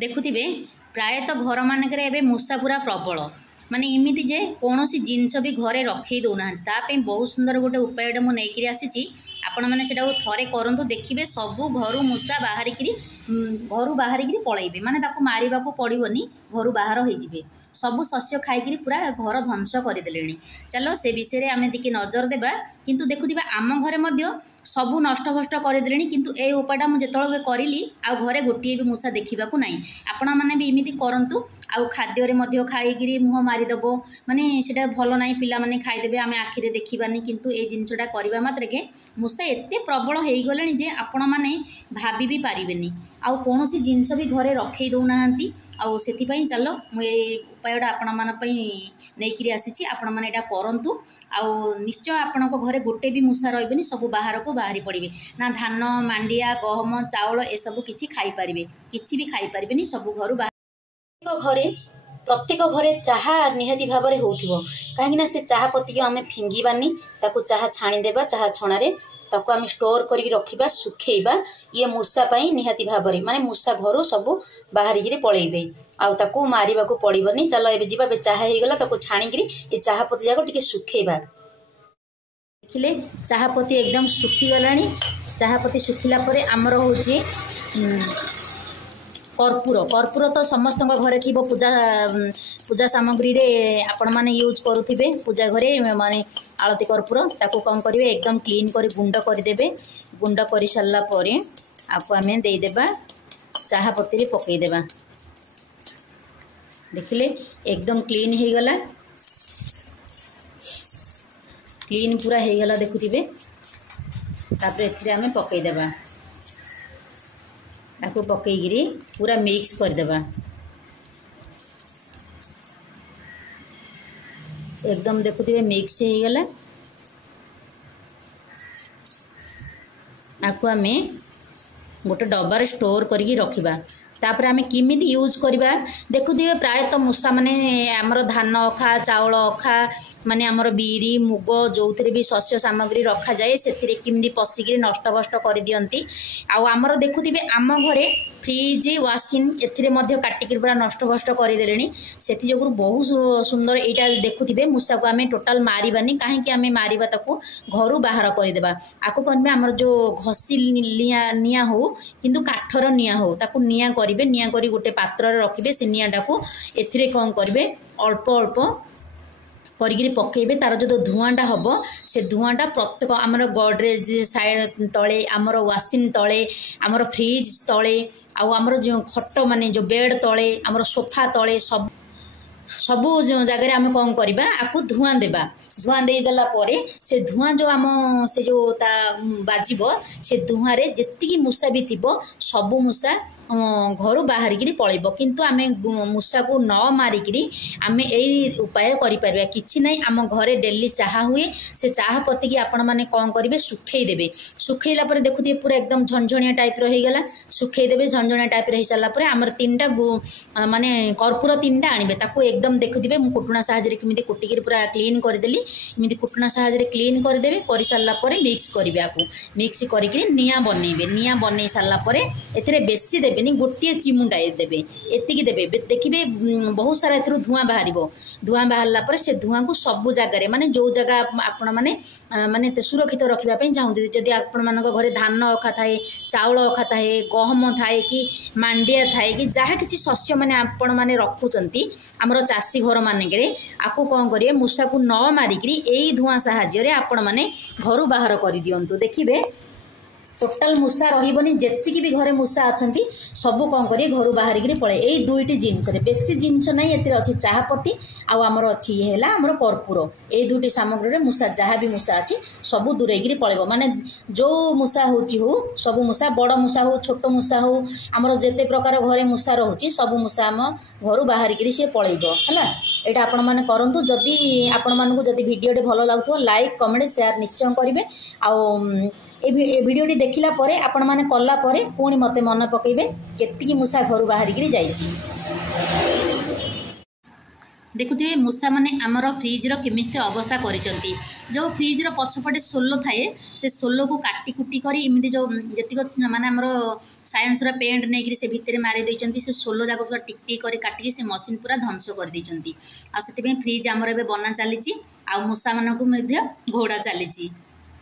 देखुथिबे प्रायतः घर मानकरे एबे मूषा पूरा प्रबल माने इमिति जे कौनसी जिनस भी घरे रखई दौना तापे बहुत सुंदर गोटे उपायटे मुझे नहीं आसी आपण मैंने से थे करूँ देखिए सबू घर मूषा बाहरिकी पलैबे माने ताको मारिबा को पड़ोनी घर बाहर होइजिबे सबू शस्य खाई पूरा घर ध्वंस करदे। चलो से विषय आम टिके नजर देबा किंतु देखुथिबा आम घरे मध्य सबू नष्टभष्ट करदे किंतु ए उपायटा मुझे जेतबे करिली आ घरे गोटे भी मूषा देखा नहीं आपण मैंने भी इमिति करंतु आउ खाद्य मध्य खाई मुह मारिदेव माने सेटा भल ना पिला माने खाईदेवे आम आखिरे देखिबानी किंतु ए जिनसटा करबा मात्रके मूषा एते प्रबल हो गले जे आपण मैंने भाभी भी पारिबेनी आउ कोनोसी जिनस भी घरे रखई दौना आउ सेथिपाई चलो मुझे उपायटा आपण मानपई नहीं आसी आपण मैंने एटा करंतु आउ निश्चय आपण घरे गोटे भी मूषा रही सब बाहर को बाहरी पड़े ना धान मांडिया गहम चाउल ए सब किछि खाई पारिबे किछि भी खाई पारिबेनी सब घर घरे प्रत्येक घरे चाहा निहाती भाव में होथिबो कहीं से चाहा पत्ती को आम फिंगिबानी ताकू चाहा छाणीदेबा चाहा छणारे ताकू आम स्टोर करके रखा सुखेबा ये मूषा पाई निहाती भाव में माने मूषा घर सब बाहरिकी पलैबे आउ ताकू मारिबा को पड़ोनी। चलो एबे जीवा चाहा हो गला ताकू छाणिकी ये चाहा पत्ती जाक टिके सुखेबा देखिले चाहा पत्ती एकदम सुखी गलानी। चाहा पत्ती सुखिला परे आमर होची कर्पूर कर्पूर तो समस्त घरे थी पूजा पूजा सामग्री रे आपण माने यूज करुथिबे पूजा घरे माने आलती कर्पूर ताको कौन करेंगे एकदम क्लीन कर गुंड करदेवे गुंड कर सारा पर आपको आम देदेबा चाहा पत्ती पकईदेबा देखिले एकदम क्लीन हो गला क्लीन पूरा हो गला देखुथिबे तापर एथिरे आम पकईदेबा ताको पकईगिरी पूरा मिक्स करदेबा एकदम देखुथिबे मिक्स हो गला आपको आम गोटे डब्बार स्टोर करके रखिबा तापर आम किमिति यूज करवा देखुथिबे प्रायतः मूषा माने आमर धान अखा चाउल अखा माने आमर बीरी मुग जो भी शस्य सामग्री रखा जाए से किमिति पशिकी नष्टभष्ट कर दियंती आउ आमर देखुथिबे आम घरे फ्रिज वाशिंग एथिरे मध्य काटिकी पूरा नष्टभष्ट करदे से बहुत सुंदर यहाँ देखुथिबे मूषा को आम टोटाल मारिबानी कहीं आम मारिबा ताकू घर बाहर करदेबा आपको कहबे आमर जो घसी निया हो किंतु काठर निया हो ताकू निया करिवे निया करी गोटे पात्र रखिबे से नियाटा को एथिरे कौन करिवे अल्प अल्प करिगिरी पकेबे तार जो धुआंटा हम से धुआंटा प्रत्येक आमर गडरेज साइड तले आमर वाशिंग तले आमर फ्रिज तले आमर जो खट माने जो बेड तले आमर सोफा तले सबू जगह आम कौन करवा आपको धुआं देबा धुआं देदेला से धुआं जो आम से जो बाजिब से धुआं रे जेतिकी मूषा भी थी सबू मूषा घर बाहरिकी पलैब किंतु आम मूषा को न मारिकी आम यही उपाय करें कि ना आम घरे डेली चाहा हुए से चाहा पत्ती की आपण मैंने कौन करेंगे सुखेदेवे सुखेला देखुए पूरा एकदम झंझणिया टाइप रहीगला सुखेदेवे झंझणिया टाइप रही सारापर आमर 3टा माने कर्पूर 3टा आणबे ताको एकदम देखुए कुटुणा साहाଯ୍य केमिति कुटिकी पूरा क्लीन करदेली एमती कुटुणा साहाଯ୍य क्लीन करदेवे कर सारापर मिक्स करेंगे आपको मिक्स करके निआं बनइबे निआं बनई सारापर एथिरे बेसी देवे गोटे चिमुंडा देवे एतिकी देवे देखिए बहुत सारा ए धुआं बाहर धुआं बाहर से धुआं को सबू जगार माने जो जगह आपण मैंने माने सुरक्षित रखापी चाहते जदि आपण मान घरे धान अखा थाए चाउल अखा थाए गहम थाए कि मांडिया थाए कि जहाँ किसी शस्य मैंने आपण मैंने रखुंट आमर चाषी घर मानक आपको कौन करेंगे मूषा को न मारिकी यही धुआं साहाଯ୍य आपण मैंने घर बाहर कर दिंतु देखिए टोटाल मूषा रही जेतिकी भी घरे मूषा अच्छा सबू कौन करेंगे घर बाहरिकी पड़े यही दुईटी जिनस बेसी जिनस ना ये अच्छी चाहा पत्ती आमर अच्छी ये है आमर कर्पूर यही दुईटी सामग्री मूषा जहाँ भी मूषा अच्छी सबू दूरेकी पलैब माने जो मूषा हो सबू मूषा बड़ मूषा हो छोट मूषा हो आमर जिते प्रकार घरे मूषा रोचे सबू मूषा आम घर बाहरिकी सी पलैब है यहाँ आपण मैंने करूँ जदि आपण मानक जदि भिडियोटे भल लगुव लाइक कमेंट शेयर निश्चय करेंगे भिडियोटी देखला परे आपण माने कला परे पुणी मते मन पकेबे केतिकी मूषा घर बाहरिकी जाइछि देखुए मूषा मैंने आमर फ्रिज्र केमिति अवस्था कर जो फ्रिज्र पछपटे सोलो थाए से सोलो को काटी कुटी कर इमती जो जीक माने आमर साइंस पेंट नहीं से भितर मारी देती से सोलो जाक पूरा टिक टिक कर काटिकी से मशीन पूरा ध्वंस कर देती फ्रिज आमर ए बना चली मूषा मानक घोड़ा चली।